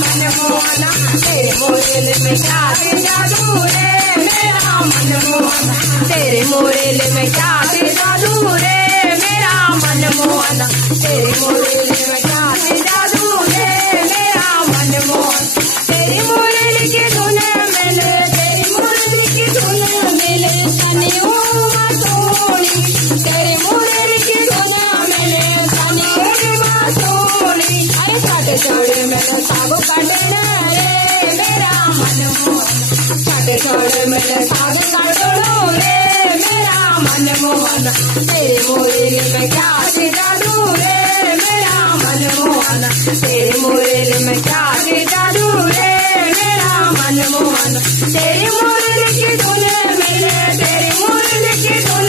मनमोहना तेरे मोरेले में क्या के जादू रे मेरा मनमोहना तेरे मोरेले में क्या के जादू रे मेरा मनमोहना तेरे मोरेले में क्या के जादू रे मेरा मनमोहन तेरी मोरेले की धुन मिले तेरी मोरेले की धुन मिले सनी उमा सोनी तेरे मोरेले की धुन मिले सनी उमा सोनी अरे छाटे छोड़े मेरे साग काटे रे मेरा मनमोहन छाटे छोड़े मेरे साग काटो रे मेरा मनमोहन तेरे मोरेले में क्या के जादू रे मेरा मनमोहन तेरे मोरेले में क्या के जादू रे मेरा मनमोहन तेरी मोरेले की धुन मिले तेरी मोरेले की धुन